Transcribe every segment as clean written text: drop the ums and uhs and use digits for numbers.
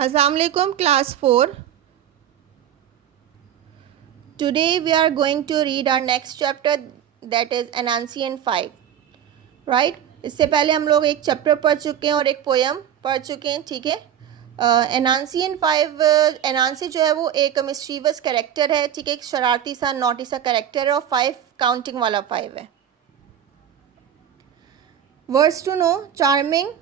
Assalamu alaikum class 4. Today we are going to read our next chapter, that is Anansi and 5. Right? इससे पहले हम लोग एक chapter पढ़ चुके हैं और एक पोयम पढ़ चुके हैं. ठीक है. एनांसी एंड 5. एनांसी जो है वो एक मिस्चीवस कैरेक्टर है. ठीक है. एक शरारती सा नॉटी सा कैरेक्टर है और 5 काउंटिंग वाला 5 है. Words to know: charming,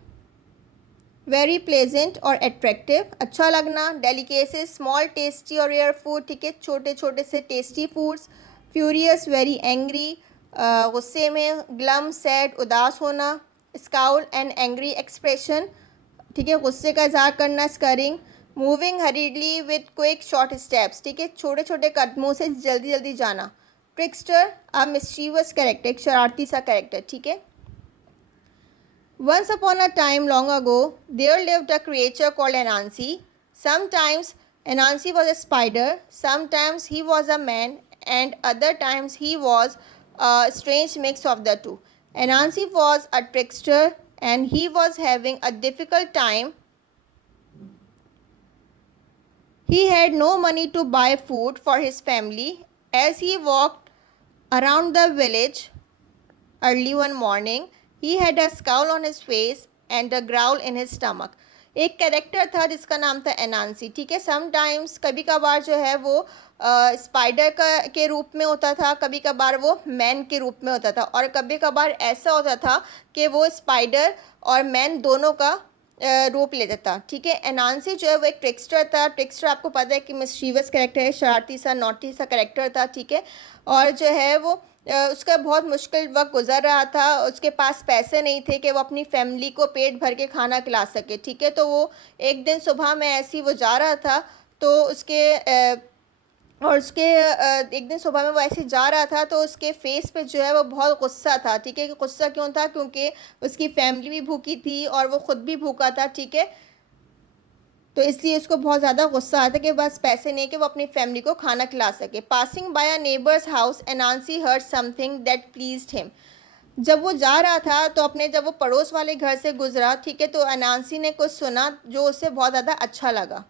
very pleasant और एट्रैक्टिव, अच्छा लगना. डेलिकेसी, स्मॉल टेस्टी और रेयर फूड. ठीक है. छोटे छोटे से tasty foods. Furious, very angry, गुस्से में. ग्लम, सैड, उदास होना. Scowl, and angry expression. ठीक है. गुस्से का इजहार करना. Scurrying, moving hurriedly with quick short steps. ठीक है. छोटे छोटे कदमों से जल्दी जल्दी जाना. ट्रिक्स्टर, अ मिस्चीवस कैरेक्टर, एक शरारती सा कैरेक्टर. ठीक है. Once upon a time long ago, there lived a creature called Anansi. Sometimes Anansi was a spider, sometimes he was a man, and other times he was a strange mix of the two. Anansi was a trickster and he was having a difficult time. He had no money to buy food for his family. As he walked around the village early one morning, he had a scowl on his face and a growl in his stomach. एक character था जिसका नाम था एनांसी. ठीक है. Sometimes, कभी कभार जो है वो स्पाइडर का के रूप में होता था, कभी कभार वो मैन के रूप में होता था, और कभी कभार ऐसा होता था कि वो स्पाइडर और मैन दोनों का रूप लेता था. ठीक है. एनांसी जो है वो एक ट्रिक्स्टर था. ट्रिक्स्टर आपको पता है कि मिस्चीवस कैरेक्टर है, शरारती सा नॉटी सा कैरेक्टर था. ठीक है. और जो है वो उसका बहुत मुश्किल वक्त गुजर रहा था. उसके पास पैसे नहीं थे कि वो अपनी फैमिली को पेट भर के खाना खिला सके. ठीक है. तो वो एक दिन सुबह में ऐसी वो जा रहा था, तो एक दिन सुबह में वो ऐसे जा रहा था, तो उसके फेस पे जो है वो बहुत गुस्सा था. ठीक है. कि गुस्सा क्यों था? क्योंकि उसकी फैमिली भी भूखी थी और वो ख़ुद भी भूखा था. ठीक है. तो इसलिए उसको बहुत ज़्यादा गुस्सा आता कि बस पैसे नहीं कि वो अपनी फैमिली को खाना खिला सके. Passing by a neighbour's house, Anansi heard something that pleased him. जब वो जा रहा था तो जब वो पड़ोस वाले घर से गुजरा, ठीक है, तो एनांसी ने कुछ सुना जो उससे बहुत ज़्यादा अच्छा लगा.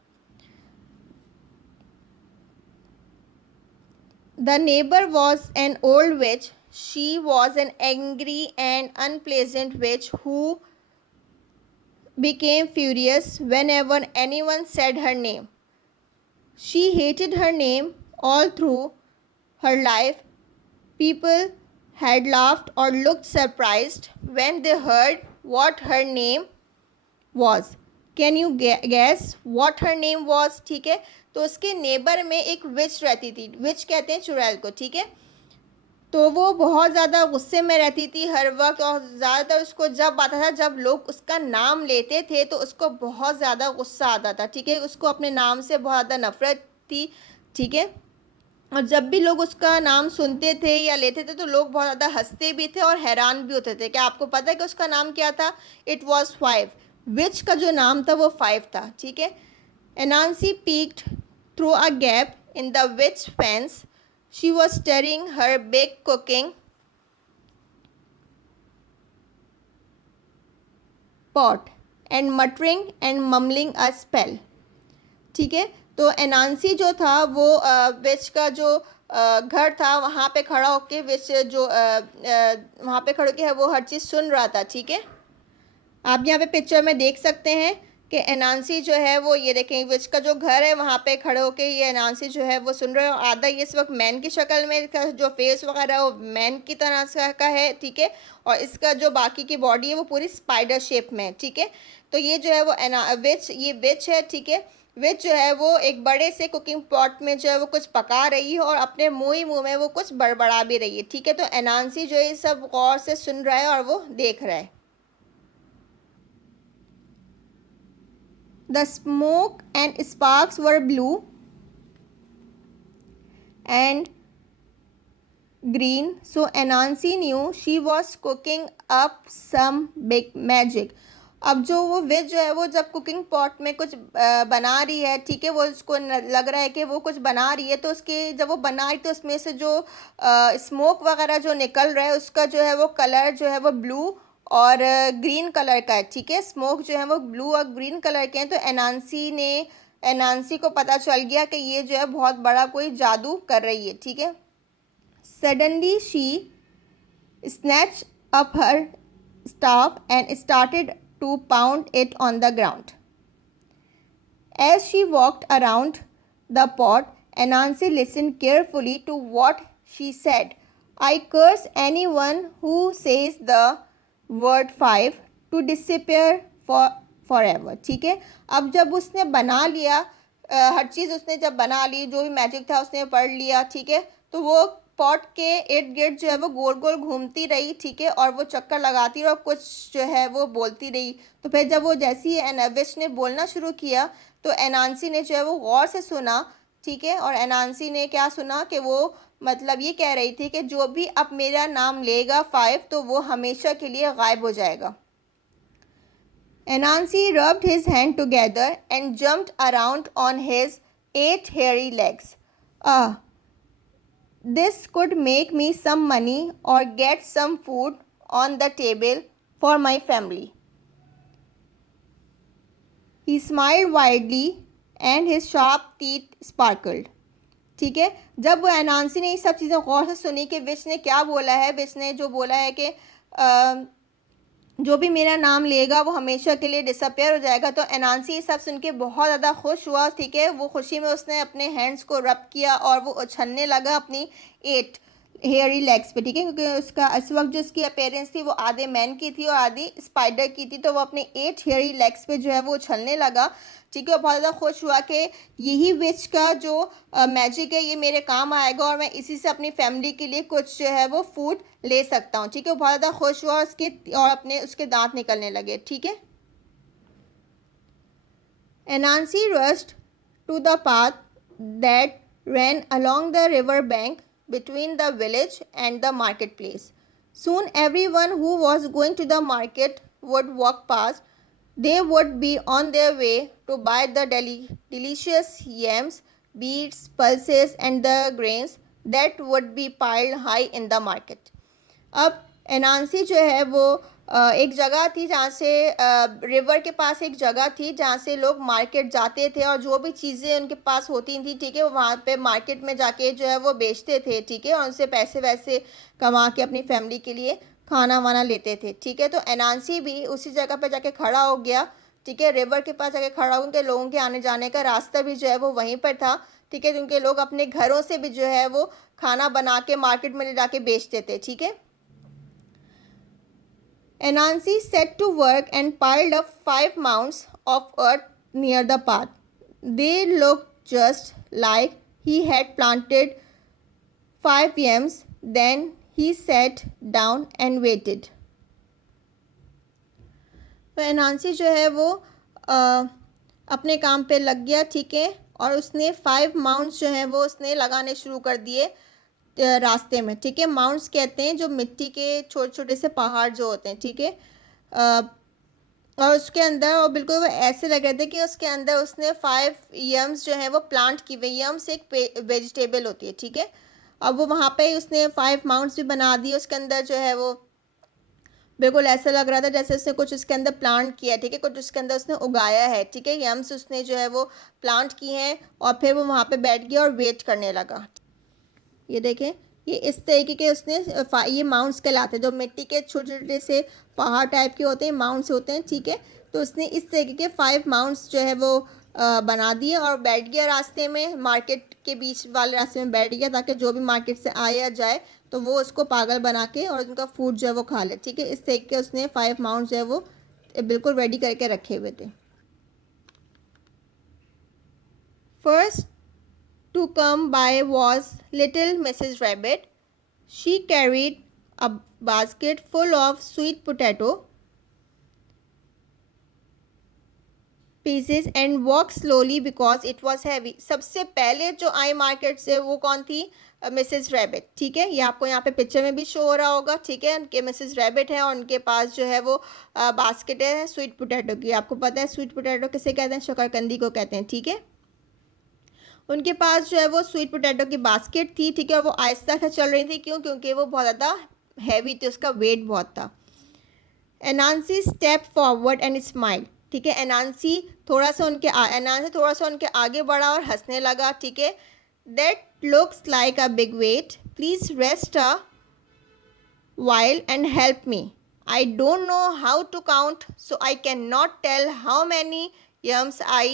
The neighbor was an old witch. She was an angry and unpleasant witch who became furious whenever anyone said her name. She hated her name all through her life. People had laughed or looked surprised when they heard what her name was. Can you gas what her name was? ठीक है. तो उसके neighbour में एक विच रहती थी. विच कहते हैं चुड़ैल को. ठीक है. तो वो बहुत ज़्यादा गुस्से में रहती थी हर वक्त, और ज़्यादातर उसको जब आता था, जब लोग उसका नाम लेते थे तो उसको बहुत ज़्यादा गुस्सा आता था. ठीक है. उसको अपने नाम से बहुत ज़्यादा नफरत थी. ठीक है. और जब भी लोग उसका नाम सुनते थे या लेते थे तो लोग बहुत ज़्यादा हंसते भी थे और हैरान भी होते थे. क्या आपको पता है कि उसका नाम क्या था? It was 5. विच का जो नाम था वो 5 था. ठीक है. Anansi peeked through a gap in the witch fence. She was stirring her big cooking pot and muttering and mumbling a spell. ठीक है. तो एनांसी जो था वो विच का जो घर था वहाँ पे खड़ा होके विच जो वहाँ पे खड़े होके वो हर चीज़ सुन रहा था. ठीक है. आप यहाँ पे पिक्चर में देख सकते हैं कि एनांसी जो है वो, ये देखें, विच का जो घर है वहाँ पे खड़े होके ये एनांसी जो है वो सुन रहे हो. आधा ये इस वक्त मैन की शक्ल में, इसका जो फेस वगैरह है वो मैन की तरह का है. ठीक है. और इसका जो बाकी की बॉडी है वो पूरी स्पाइडर शेप में है. ठीक है. तो ये जो है वो ये विच है. ठीक है. विच जो है वो एक बड़े से कुकिंग पॉट में जो है वो कुछ पका रही है और अपने मुंह में वो कुछ बड़बड़ा भी रही है. ठीक है. तो एनांसी जो है सब गौर से सुन रहा है और वो देख रहा है. The smoke and sparks were blue and green, so Anansi knew she was cooking up some big magic. अब जो वो वेज जो है वो जब कुकिंग पॉट में कुछ बना रही है, ठीक है, वो उसको लग रहा है कि वो कुछ बना रही है, तो उसके जब वो बना रही तो उसमें से जो स्मोक वगैरह जो निकल रहा है उसका जो है वो कलर जो है वो ब्लू और ग्रीन कलर का है, ठीक है। स्मोक जो है वो ब्लू और ग्रीन कलर के हैं। तो एनांसी को पता चल गया कि ये जो है बहुत बड़ा कोई जादू कर रही है, ठीक है। Suddenly she snatched up her staff and started to pound it on the ground. As she walked around the pot, Anansi listened carefully to what she said. I curse anyone who says the word five to disappear forever. ठीक है। अब जब उसने बना लिया, हर चीज़ उसने जब बना ली, जो भी मैजिक था उसने पढ़ लिया, ठीक है। तो वो पॉट के इर्द गिर्द जो है वो गोल गोल घूमती रही, ठीक है, और वो चक्कर लगाती रही और कुछ जो है वो बोलती रही। तो फिर जब वो जैसी विश ने बोलना शुरू किया तो एनांसी ने जो है वो गौर से सुना, ठीक है। और एनांसी ने क्या सुना कि वो मतलब ये कह रही थी कि जो भी अब मेरा नाम लेगा 5 तो वो हमेशा के लिए गायब हो जाएगा। Anansi rubbed his hands together and jumped around on his 8 hairy legs. Ah, this could make me some money or get some food on the table for my family. He smiled widely and his sharp teeth sparkled. ठीक है। जब वो एनांसी ने ये सब चीज़ें गौर से सुनी कि विश ने क्या बोला है, विश ने जो बोला है कि जो भी मेरा नाम लेगा वो हमेशा के लिए डिसअपेयर हो जाएगा, तो एनांसी ये सब सुन के बहुत ज़्यादा खुश हुआ, ठीक है। वो खुशी में उसने अपने हैंड्स को रब किया और वो उछलने लगा अपनी 8 हेयरी लेग्स पे, ठीक है, क्योंकि उसका इस वक्त जो उसकी अपीयरेंस थी वो आधे मैन की थी और आधी स्पाइडर की थी। तो वो अपने 8 हेयरी लेग्स पे जो है वो उछलने लगा, ठीक है। और बहुत ज़्यादा खुश हुआ कि यही विच का जो मैजिक है ये मेरे काम आएगा और मैं इसी से अपनी फैमिली के लिए कुछ जो है वो फूड ले सकता हूँ, ठीक है। वो बहुत ज़्यादा खुश हुआ और अपने उसके दांत निकलने लगे, ठीक है। Anansi rushed to the path that ran along the river bank between the village and the marketplace. Soon everyone who was going to the market would walk past. They would be on their way to buy the delicious yams, beets, pulses and the grains that would be piled high in the market. अब एनांसी जो है वो एक जगह थी जहाँ से river के पास एक जगह थी जहाँ से लोग मार्केट जाते थे और जो भी चीज़ें उनके पास होती थी, ठीक है, वो वहाँ पे मार्केट में जाके जो है वो बेचते थे, ठीक है, और उनसे पैसे वैसे कमा के अपनी फैमिली के लिए खाना वाना लेते थे, ठीक है। तो एनांसी भी उसी जगह पे जाके खड़ा हो गया, ठीक है, रिवर के पास जाके खड़ा हो गया। लोगों के आने जाने का रास्ता भी जो है वो वहीं पर था, ठीक है, क्योंकि लोग अपने घरों से भी जो है वो खाना बना के मार्केट में ले जाके बेचते थे, ठीक है। Anansi set to work and piled up 5 mounds of earth near the path. They looked just like he had planted 5 yams. Then he sat down and waited. तो एनांसी जो है वो अपने काम पे लग गया, ठीक है, और उसने 5 माउंट्स जो हैं वो उसने लगाने शुरू कर दिए रास्ते में, ठीक है। माउंट्स कहते हैं जो मिट्टी के छोटे छोटे से पहाड़ जो होते हैं, ठीक है। और उसके अंदर और बिल्कुल वो ऐसे लग रहे थे कि उसके अंदर उसने 5 यम्स जो है वो प्लांट की हुई। यम्स एक वेजिटेबल होती है, ठीक है। अब वो वहाँ पे उसने 5 माउंट्स भी बना दिए। उसके अंदर जो है वो बिल्कुल ऐसा लग रहा था जैसे उसने कुछ उसके अंदर प्लांट किया, ठीक है, कुछ उसके अंदर उसने उगाया है, ठीक है। यम्स उसने जो है वो प्लांट की हैं और फिर वो वहाँ पे बैठ गया और वेट करने लगा। ये देखें, ये इस तरीके के उसने ये माउंट्स कहलाते हैं, जो मिट्टी के छोटे छोटे से पहाड़ टाइप के होते हैं, माउंट्स होते हैं, ठीक है। तो उसने इस तरीके के 5 माउंट्स जो है वो बना दिए और बैठ गया रास्ते में, मार्केट के बीच वाले रास्ते में बैठ गया ताकि जो भी मार्केट से आया जाए तो वो उसको पागल बना के और उनका फूड जो है वो खा ले, ठीक है। इस तरीके के उसने 5 माउंट्स जो है वो बिल्कुल रेडी करके रखे हुए थे। First to come by was little Mrs. Rabbit. She carried a basket full of sweet potato pieces and walked slowly because it was heavy. सबसे पहले जो आई मार्केट से वो कौन थी? मिसेस रैबिट, ठीक है। ये आपको यहाँ पे पिक्चर में भी शो हो रहा होगा, ठीक है। उनके मिसेस रैबिट है और उनके पास जो है वो बास्केट है स्वीट पोटैटो की। आपको पता है स्वीट पोटैटो किसे कहते हैं? शकरकंदी को कहते हैं, ठीक है। उनके पास जो है वो स्वीट पोटैटो की बास्केट थी, ठीक है, और वो आहिस्ता से चल रही थी। क्यों? क्योंकि वो बहुत ज़्यादा हैवी थी, उसका वेट बहुत था। एनांसी स्टेप फॉरवर्ड एंड स्माइल। ठीक है, एनांसी थोड़ा सा उनके आगे बढ़ा और हंसने लगा। ठीक है, that looks like a big weight, please rest a while and help me. I don't know how to count, so I cannot tell how many yams I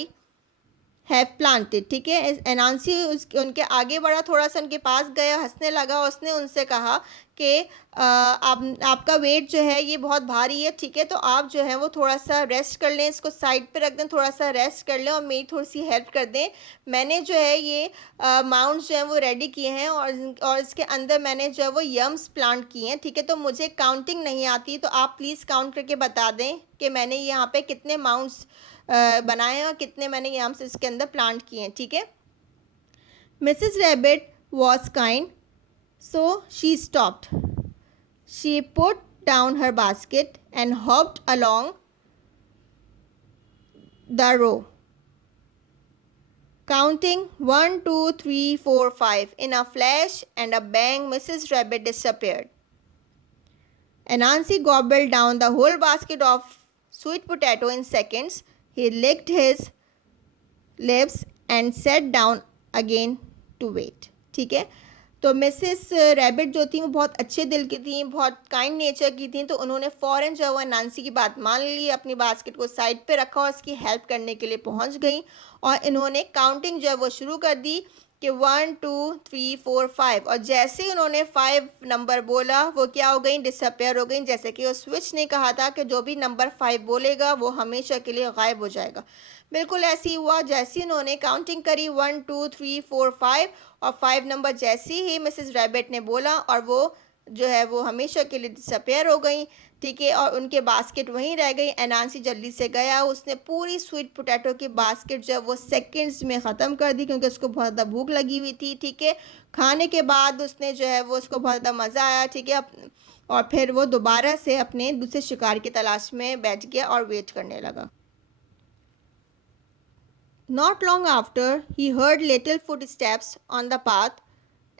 have planted. ठीक है, एनांसी उनके आगे बढ़ा, थोड़ा सा उनके पास गया, हंसने लगा। उसने उनसे कहा कि आपका वेट जो है ये बहुत भारी है। ठीक है, तो आप जो है वो थोड़ा सा रेस्ट कर लें, इसको साइड पे रख दें, थोड़ा सा रेस्ट कर लें और मेरी थोड़ी सी हेल्प कर दें। मैंने जो है ये माउंट्स जो हैं वो रेडी किए हैं और इसके अंदर मैंने जो है वो यम्स प्लांट किए हैं। ठीक है, तो मुझे काउंटिंग नहीं आती, तो आप प्लीज़ काउंट करके बता दें कि मैंने यहाँ पे कितने माउंट्स बनाए हैं और कितने मैंने यहाँ से इसके अंदर प्लांट किए हैं। ठीक है, Mrs rabbit was kind, so she stopped. She put down her basket and hopped along the row, counting 1, 2, 3, 4, 5. In a flash and a bang, Mrs. Rabbit disappeared. Anansi gobbled down the whole basket of sweet potato in seconds. He licked his lips and sat down again to wait. ठीक है, तो Mrs rabbit जो थी वो बहुत अच्छे दिल की थी, बहुत काइंड नेचर की थी, तो उन्होंने फ़ौरन जो है नांसी की बात मान ली, अपनी बास्केट को साइड पे रखा और उसकी हेल्प करने के लिए पहुंच गई और इन्होंने काउंटिंग जो है वो शुरू कर दी कि 1, 2, 3, 4, 5। और जैसे ही उन्होंने 5 नंबर बोला वो क्या हो गई, डिसअपेयर हो गई। जैसे कि उस स्विच ने कहा था कि जो भी नंबर 5 बोलेगा वो हमेशा के लिए गायब हो जाएगा। बिल्कुल ऐसे ही हुआ। जैसे ही उन्होंने काउंटिंग करी 1, 2, 3, 4, 5 और 5 नंबर जैसे ही मिसेस रैबिट ने बोला और वो जो है वो हमेशा के लिए डिसअपेयर हो गई। ठीक है, और उनके बास्केट वहीं रह गई। एनांसी जल्दी से गया, उसने पूरी स्वीट पोटैटो की बास्केट जो है वो सेकंड्स में ख़त्म कर दी क्योंकि उसको बहुत ज़्यादा भूख लगी हुई थी। ठीक है, खाने के बाद उसने जो है वो उसको बहुत ज़्यादा मज़ा आया। ठीक है, और फिर वो दोबारा से अपने दूसरे शिकार की तलाश में बैठ गया और वेट करने लगा। Not long after, he heard little footsteps on the path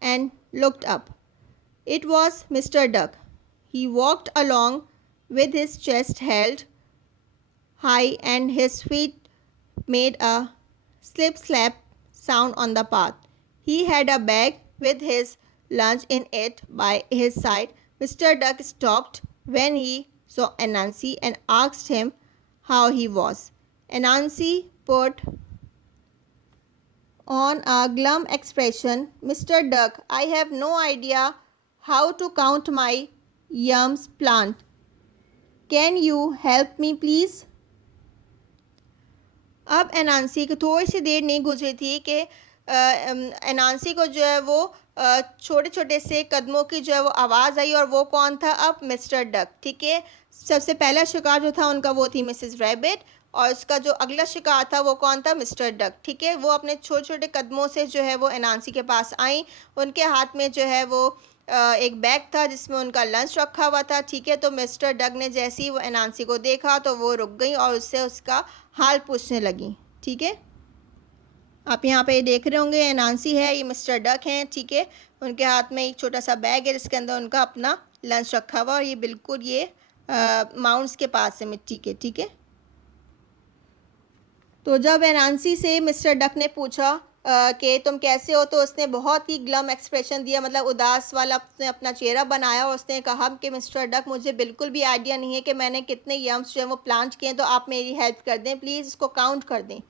and looked up. It was Mr. Duck. He walked along with his chest held high and his feet made a slip slap sound on the path. He had a bag with his lunch in it by his side. Mr. Duck stopped when he saw Anansi and asked him how he was. Anansi put on a glum expression, Mr. Duck, I have no idea how to count my yams plant. Can you help me please? अब एनांसी को थोड़ी सी देर नहीं गुजरी थी कि एनांसी को जो है वो छोटे छोटे से कदमों की जो है वो आवाज़ आई और वो कौन था, अब मिस्टर डक। ठीक है, सबसे पहला शिकार जो था उनका वो थी मिसेस रैबिट और उसका जो अगला शिकार था वो कौन था, मिस्टर डक। ठीक है, वो अपने छोटे छोटे कदमों से जो है वो एनांसी के पास आई। उनके हाथ में जो है वो एक बैग था जिसमें उनका लंच रखा हुआ था। ठीक है, तो मिस्टर डग ने जैसे ही वो एनांसी को देखा तो वो रुक गई और उससे उसका हाल पूछने लगी। ठीक है, आप यहाँ पे देख रहे होंगे एनांसी है, ये मिस्टर डक हैं। ठीक है, उनके हाथ में एक छोटा सा बैग है जिसके अंदर उनका अपना लंच रखा हुआ और ये बिल्कुल ये माउंट्स के पास है मिट्टी के। ठीक है, तो जब एनांसी से मिस्टर डक ने पूछा कि तुम कैसे हो, तो उसने बहुत ही ग्लम एक्सप्रेशन दिया, मतलब उदास वाला उसने अपना चेहरा बनाया और उसने कहा कि मिस्टर डक, मुझे बिल्कुल भी आइडिया नहीं है कि मैंने कितने यम्स जो है वो प्लांट किए हैं, तो आप मेरी हेल्प कर दें प्लीज़, इसको काउंट कर दें।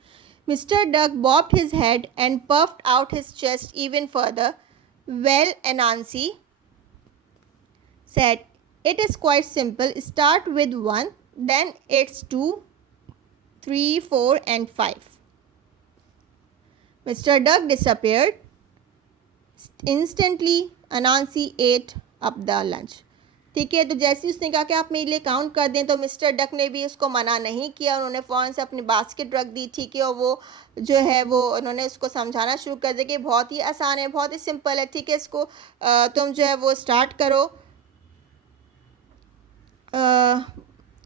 Mister Duck bobbed his head and puffed out his chest even further. Well Anansi said, it is quite simple. Start with 1, then it's 2, 3, 4 and 5. Mr. Duck disappeared. Instantly, Anansi ate up the lunch. ठीक है, तो जैसे उसने कहा कि आप मेरे लिए काउंट कर दें, तो मिस्टर डक ने भी उसको मना नहीं किया। उन्होंने फ़ौरन से अपनी बास्केट रख दी। ठीक है, और वो जो है वो उन्होंने उसको समझाना शुरू कर दिया कि बहुत ही आसान है, बहुत ही सिंपल है। ठीक है, इसको तुम जो है वो स्टार्ट करो,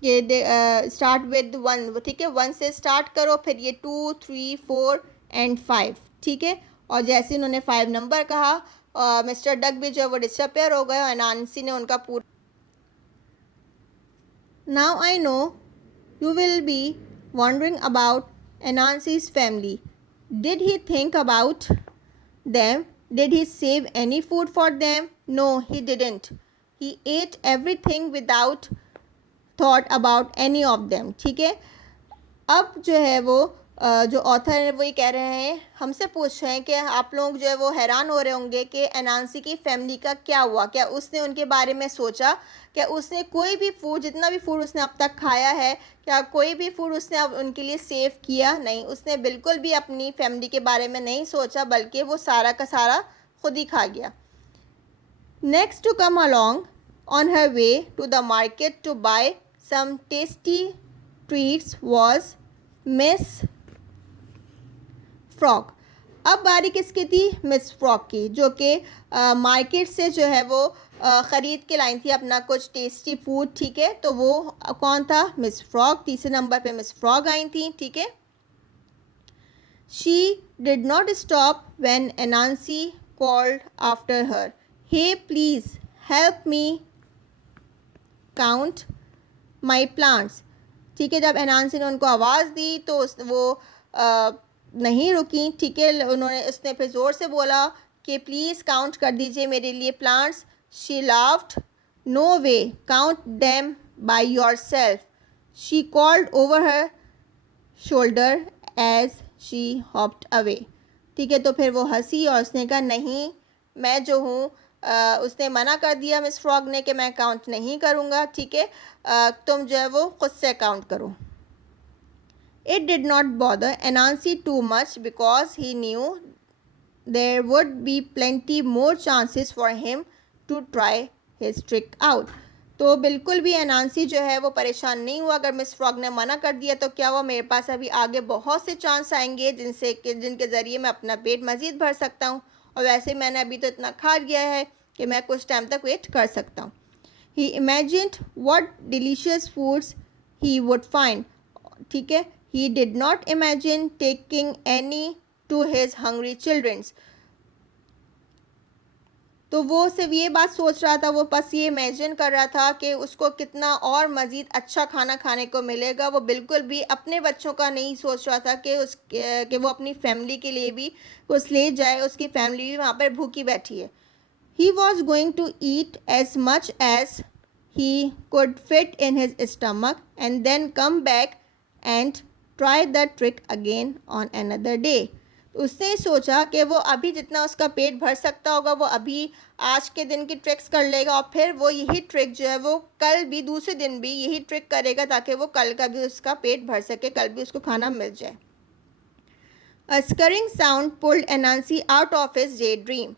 ये स्टार्ट विद 1। ठीक है, 1 से स्टार्ट करो, फिर ये 2, 3, 4 एंड 5। ठीक है, और जैसे उन्होंने 5 नंबर कहा मिस्टर डक भी जो है वो डिसअपेयर हो गए और एनांसी ने उनका पूरा Now I know you will be wondering about Anansi's family. Did he think about them? Did he save any food for them? No, he didn't. He ate everything without thought about any of them. ठीक है, अब जो है वो जो author है वो ये कह रहे हैं, हमसे पूछ रहे हैं कि आप लोग जो है वो हैरान हो रहे होंगे कि एनांसी की फैमिली का क्या हुआ, क्या उसने उनके बारे में सोचा, क्या उसने कोई भी फूड, जितना भी फूड उसने अब तक खाया है, क्या कोई भी फूड उसने अब उनके लिए सेव किया? नहीं, उसने बिल्कुल भी अपनी फैमिली के बारे में नहीं सोचा, बल्कि वो सारा का सारा खुद ही खा गया. Next to come along on her way to the market to buy some tasty treats was Miss frock. अब बारी किसकी थी? मिस फ्रॉक की, जो कि मार्केट से जो है वो ख़रीद के लाई थी अपना कुछ टेस्टी फूड. ठीक है, तो वो कौन था? Miss Frog. तीसरे नंबर पे मिस फ्रॉक आई थी. ठीक है. She did not stop when Anansi called after her, hey please help me count my plants. ठीक है, जब एनांसी ने उनको आवाज़ दी तो वो नहीं रुकी. ठीक है, उसने फिर ज़ोर से बोला कि प्लीज़ काउंट कर दीजिए मेरे लिए plants. She laughed, no way, count them by yourself, she called over her shoulder as she hopped away. ठीक है, तो फिर वो हंसी और उसने कहा नहीं, मैं जो हूँ उसने मना कर दिया मिस फ्रॉग ने कि मैं काउंट नहीं करूँगा. ठीक है, तुम जो है वो खुद से काउंट करो. It did not bother Anansi too much because he knew there would be plenty more chances for him to try his trick out. तो बिल्कुल भी एनांसी जो है वो परेशान नहीं हुआ. अगर मिस फ्रॉग ने मना कर दिया तो क्या हुआ, मेरे पास अभी आगे बहुत से चांस आएंगे जिनके ज़रिए मैं अपना पेट मज़ीद भर सकता हूँ, और वैसे मैंने अभी तो इतना खा लिया है कि मैं कुछ टाइम तक वेट कर सकता हूँ. He imagined what delicious foods he would find. ठीक है, he did not imagine taking any to his hungry children. तो वो सिर्फ ये बात सोच रहा था, वो बस ये इमेजिन कर रहा था कि उसको कितना और मज़ीद अच्छा खाना खाने को मिलेगा. वो बिल्कुल भी अपने बच्चों का नहीं सोच रहा था कि वो अपनी फैमिली के लिए भी कुछ ले जाए, उसकी फैमिली भी वहाँ पर भूखी बैठी है. He was going to eat as much as he could fit in his stomach and then come back and try the trick again on another day. उसने सोचा कि वो अभी जितना उसका पेट भर सकता होगा वो अभी आज के दिन की ट्रिक्स कर लेगा, और फिर वो यही ट्रिक जो है वो कल भी, दूसरे दिन भी यही ट्रिक करेगा ताकि वो कल का भी उसका पेट भर सके, कल भी उसको खाना मिल जाए. A scurrying sound pulled Anansi out of his daydream.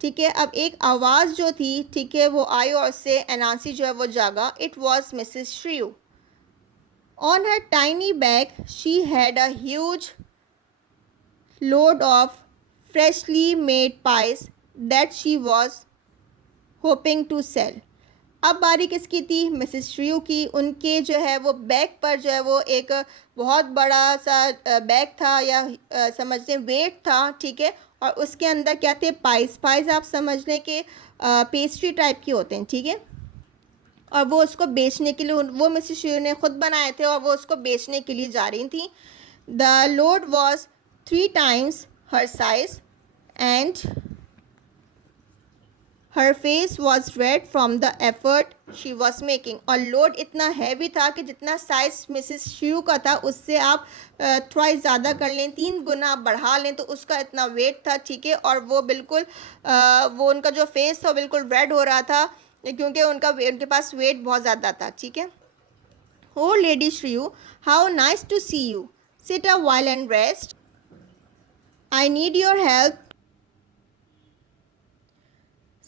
ठीक है, अब एक आवाज़ जो थी, ठीक है, वो आई और उससे एनांसी जो है वो जागा. It was Mrs Shrew. On her tiny bag she had a huge load of freshly made pies that she was hoping to sell. अब बारी किसकी थी? मिसेस श्रीयू की. उनके जो है वो बैग पर जो है वो एक बहुत बड़ा सा बैग था, या समझते वेट था. ठीक है, और उसके अंदर क्या थे? पाइस. पाइस आप समझ लें कि पेस्ट्री टाइप के होते हैं. ठीक है, और वो उसको बेचने के लिए, वो मिसेस श्रीयू ने ख़ुद बनाए थे और वो उसको बेचने के लिए जा रही थी. The load was 3 times her size and her face was red from the effort she was making. और लोड इतना हैवी था कि जितना साइज़ मिसेस श्रीयू का था उससे आप थोड़ा ज़्यादा कर लें, 3 गुना आप बढ़ा लें तो उसका इतना वेट था. ठीक है, और वो बिल्कुल वो उनका जो फेस था बिल्कुल रेड हो रहा था क्योंकि उनके पास वेट बहुत ज़्यादा था. ठीक है. Oh Lady Shreyu, how nice to see you. Sit a while and rest. I need your help.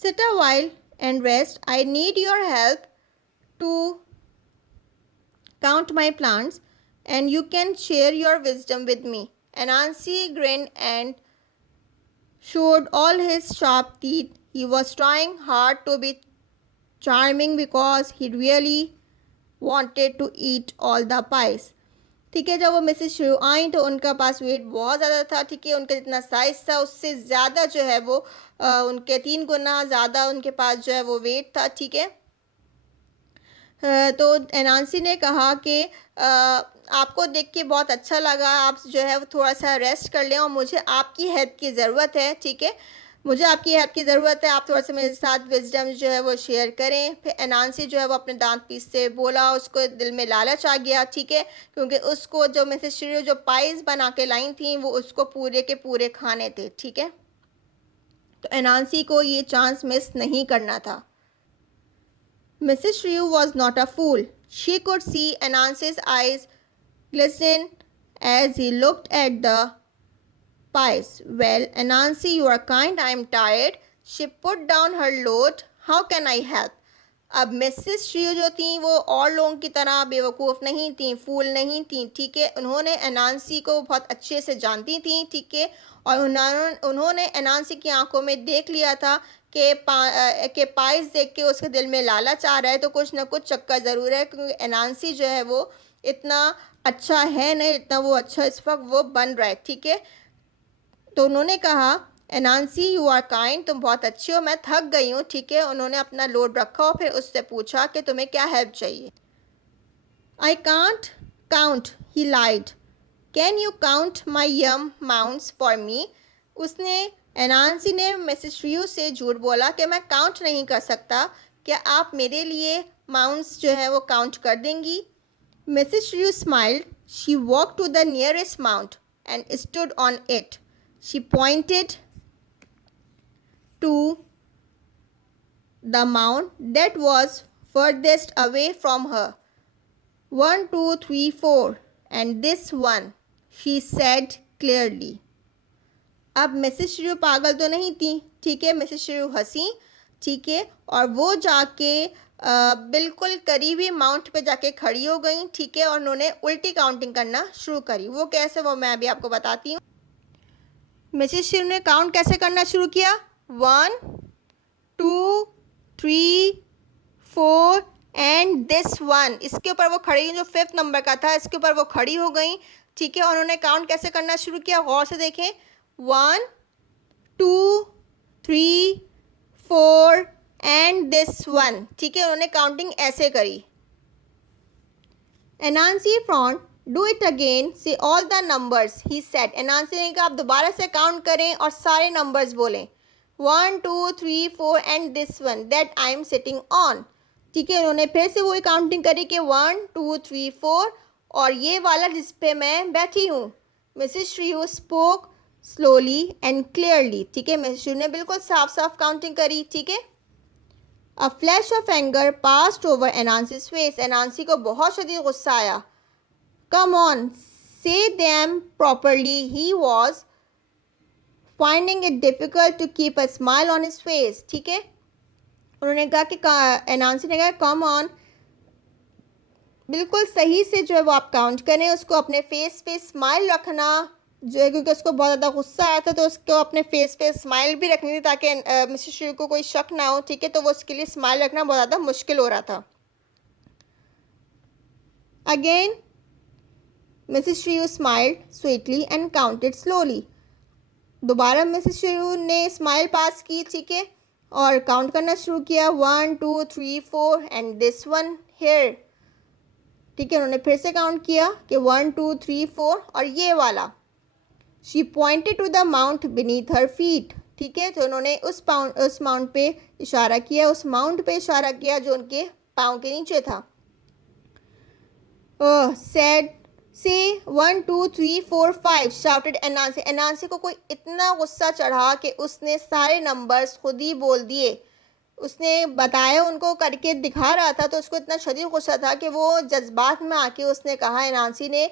Sit a while and rest. I need your help to count my plants, and you can share your wisdom with me. Anansi grinned and showed all his sharp teeth. He was trying hard to be charming because he really wanted to eat all the pies. ठीक है, जब वो Mrs श्रीयू आई तो उनका पास wait बहुत ज़्यादा था. ठीक है, उनका जितना साइज़ था उससे ज़्यादा जो है वो उनके 3 गुना ज़्यादा उनके पास जो है वो वेट था. ठीक है, तो एनांसी ने कहा कि आपको देख के बहुत अच्छा लगा, आप जो है वो थोड़ा सा रेस्ट कर लें और मुझे आपकी हेल्प की ज़रूरत है, ठीक है, मुझे आपकी हेल्प की ज़रूरत है, आप थोड़ा सा मेरे साथ विजडम जो है वो शेयर करें। फिर एनांसी जो है वो अपने दांत पीसते बोला, उसको दिल में लालच आ गया, ठीक है, क्योंकि उसको जो मिसेस श्रीयू जो पाइस बना के लाई थी वो उसको पूरे के पूरे खाने थे, ठीक है। तो एनांसी को ये चांस मिस नहीं करना था। Mrs. Shrew was not a fool. She could see Anansi's eyes glisten as he looked at the pies. Well, Anansi, you are kind. I am tired. She put down her load. How can I help? अब Mrs श्रीयू जो थी वो और लोगों की तरह बेवकूफ़ नहीं थी, फूल नहीं थी, ठीक है। उन्होंने एनांसी को बहुत अच्छे से जानती थी, ठीक है, और उन्होंने एनांसी की आंखों में देख लिया था कि पाइस देख के उसके दिल में लालच आ रहा है, तो कुछ ना कुछ चक्कर ज़रूर है, क्योंकि एनांसी जो है वो इतना अच्छा है नहीं, इतना वो अच्छा इस वक्त वो बन रहा है, ठीक है। तो उन्होंने कहा, एनांसी यू आर काइंड, तुम बहुत अच्छी हो, मैं थक गई हूँ, ठीक है। उन्होंने अपना लोड रखा और फिर उससे पूछा कि तुम्हें क्या हेल्प चाहिए। I can't count, he lied, can you count my yam mounds for me. उसने एनांसी ने मिसेस श्रीयू से झूठ बोला कि मैं काउंट नहीं कर सकता, क्या आप मेरे लिए माउंट्स जो है वो काउंट कर देंगी। Mrs Shrew smiled, she walk to the nearest mound and stood on it. She pointed to the mount that was furthest away from her. 1, 2, 3, 4, and this one, she said clearly. अब Mrs श्रीयू पागल तो नहीं थी, ठीक है। Mrs श्रीयू हंसी, ठीक है, और वो जाके बिल्कुल करीबी माउंट पे जाके खड़ी हो गई, ठीक है, और उन्होंने उल्टी काउंटिंग करना शुरू करी। वो कैसे, वो मैं अभी आपको बताती हूँ। मिसेस श्रीयू ने काउंट कैसे करना शुरू किया, 1, 2, 3, 4 एंड दिस वन। इसके ऊपर वो खड़ी, जो 5th नंबर का था, इसके ऊपर वो खड़ी हो गई, ठीक है, और उन्होंने काउंट कैसे करना शुरू किया, गौर से देखें, 1, 2, 3, 4 एंड दिस वन, ठीक है, उन्होंने काउंटिंग ऐसे करी। Anansi frowned, do it again, say all the numbers, he said. Anansi ने कहा आप दोबारा से काउंट करें और सारे नंबर्स बोलें, 1, 2, 3, 4 and this one that I am sitting on, ठीक है। उन्होंने फिर से वही काउंटिंग करी कि 1, 2, 3, 4 और ये वाला जिस पे मैं बैठी हूँ। Mrs Shrew spoke slowly and clearly, ठीक है, मिसेस श्रीयू ने बिल्कुल साफ साफ काउंटिंग करी, ठीक है। A flash of anger passed over Anansi's फेस। एनांसी को बहुत शदीद गुस्सा आया। Come on, say them properly. He was finding it difficult to keep a smile on his face. ठीक है, उन्होंने कहा कि एनांसी ने कहा कम ऑन, बिल्कुल सही से जो है वो आप काउंट करें, उसको अपने फेस पे स्माइल रखना जो है, क्योंकि उसको बहुत ज़्यादा गुस्सा आया था, तो उसको अपने फेस पे स्माइल भी रखनी थी ताकि मिसेस श्रीयू को कोई शक ना हो, ठीक है, तो वो उसके लिए स्माइल रखना बहुत ज़्यादा मुश्किल हो रहा था। Again Mrs Shrew smiled sweetly and counted slowly. दोबारा मिसेस श्रीयू ने स्माइल पास की, ठीक है, और काउंट करना शुरू किया, 1, 2, 3, 4 एंड दिस वन हेयर, ठीक है। उन्होंने फिर से काउंट किया कि 1, 2, 3, 4 और ये वाला। She pointed to the mound beneath her feet, ठीक है, तो उन्होंने उस माउंट पे इशारा किया, उस माउंट पे इशारा किया जो उनके पाँव के नीचे था। सैड से 1, 2, 3, 4, 5 शाउटेड एनांसी। एनांसी को कोई इतना गुस्सा चढ़ा कि उसने सारे नंबर्स खुद ही बोल दिए। उसने बताया, उनको करके दिखा रहा था, तो उसको इतना शदीद गुस्सा था कि वो जज्बात में आके उसने कहा एनांसी ने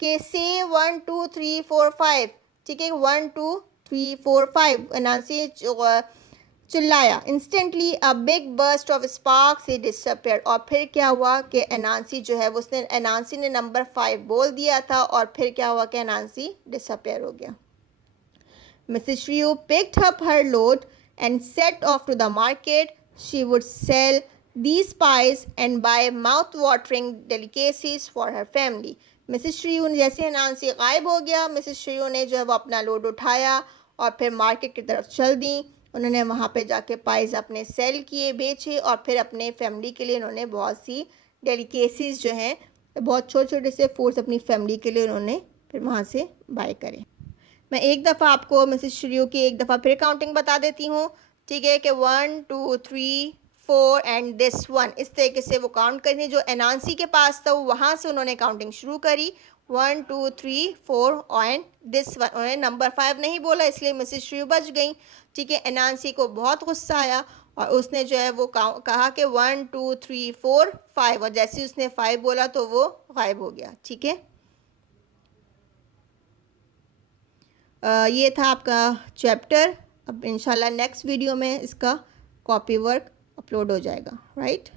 कि से 1, 2, 3, 4, 5, ठीक है, 1, 2, 3, 4, 5 एनांसी चिल्लाया। Instantly a big burst of sparks he disappeared. और फिर क्या हुआ कि एनांसी जो है उसने एनांसी ने नंबर 5 बोल दिया था और फिर क्या हुआ कि एनांसी डिसअपियर हो गया। Mrs Shrew picked up her load and set off to the market. She would sell these pies and buy mouth-watering delicacies for her family. Mrs Shrew ने जैसे एनांसी गायब हो गया, मिसेस श्रीयू ने जो है वो अपना लोड उठाया और फिर मार्केट की तरफ चल दी। उन्होंने वहाँ पे जाके पाइज़ अपने सेल किए, बेचे और फिर अपने फैमिली के लिए उन्होंने बहुत सी डेलिकेसीज जो हैं, बहुत छोटे छोटे से फूड्स अपनी फैमिली के लिए उन्होंने फिर वहाँ से बाय करे। मैं एक दफ़ा आपको मिसेस श्रेयू की एक दफ़ा फिर काउंटिंग बता देती हूँ, ठीक है, कि 1 2 3 4 एंड दिस वन, इस तरीके से वो काउंट करनी। जो एनांसी के पास था वहाँ से उन्होंने काउंटिंग शुरू करी, 1 2 3 4 एंड दिस वन। उन्होंने नंबर 5 नहीं बोला, इसलिए मिसेस श्रेयू बच गई, ठीक है। एनांसी को बहुत गुस्सा आया और उसने जो है वो कहा कि 1 2 3 4 5, और जैसे ही उसने 5 बोला तो वो गायब हो गया, ठीक है। ये था आपका चैप्टर। अब इंशाल्लाह नेक्स्ट वीडियो में इसका कॉपी वर्क अपलोड हो जाएगा, राइट।